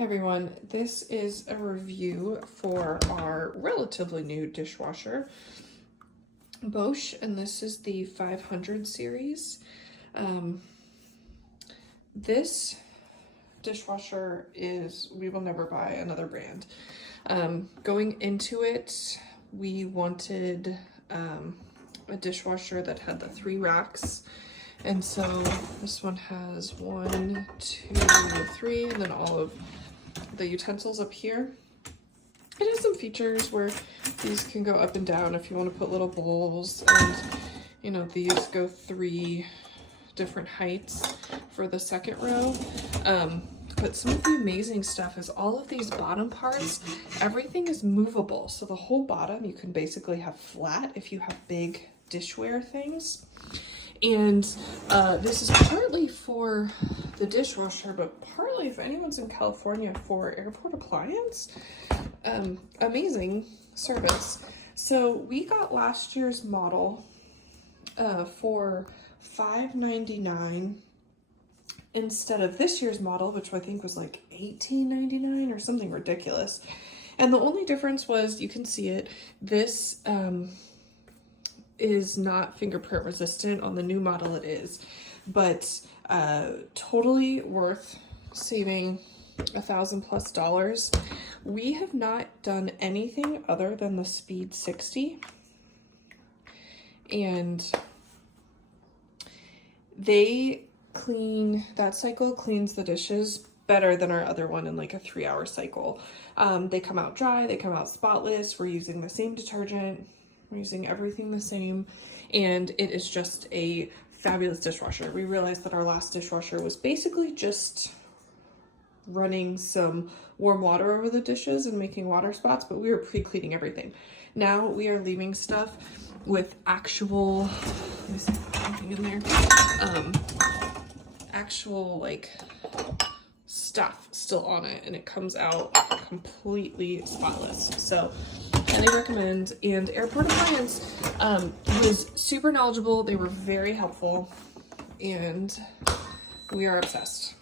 Hey everyone, this is a review for our relatively new dishwasher, Bosch, and this is the 500 series. This dishwasher we will never buy another brand. Going into it, we wanted a dishwasher that had the 3 racks. And so this one has 1, 2, 3, and then all of the utensils up here. It has some features where these can go up and down if you want to put little bowls, and you know, these go 3 different heights for the second row. But some of the amazing stuff is all of these bottom parts, everything is movable. So the whole bottom you can basically have flat if you have big dishware things. And this is partly for the dishwasher, but partly if anyone's in California for airport appliance. Amazing service. So we got last year's model for $5.99 instead of this year's model, which I think was like $18.99 or something ridiculous. And the only difference was, you can see it, this is not fingerprint resistant. On the new model it is, but totally worth saving $1,000+ plus. We have not done anything other than the Speed 60, and that cycle cleans the dishes better than our other one in like a 3-hour cycle. They come out dry, they come out spotless. We're using the same detergent, we're using everything the same, and it is just a fabulous dishwasher. We realized that our last dishwasher was basically just running some warm water over the dishes and making water spots, but we were pre-cleaning everything. Now we are leaving stuff with actual, let me see if there's anything in there, actual like stuff still on it, and it comes out completely spotless. So highly recommend. And Airport Appliance was super knowledgeable. They were very helpful, and we are obsessed.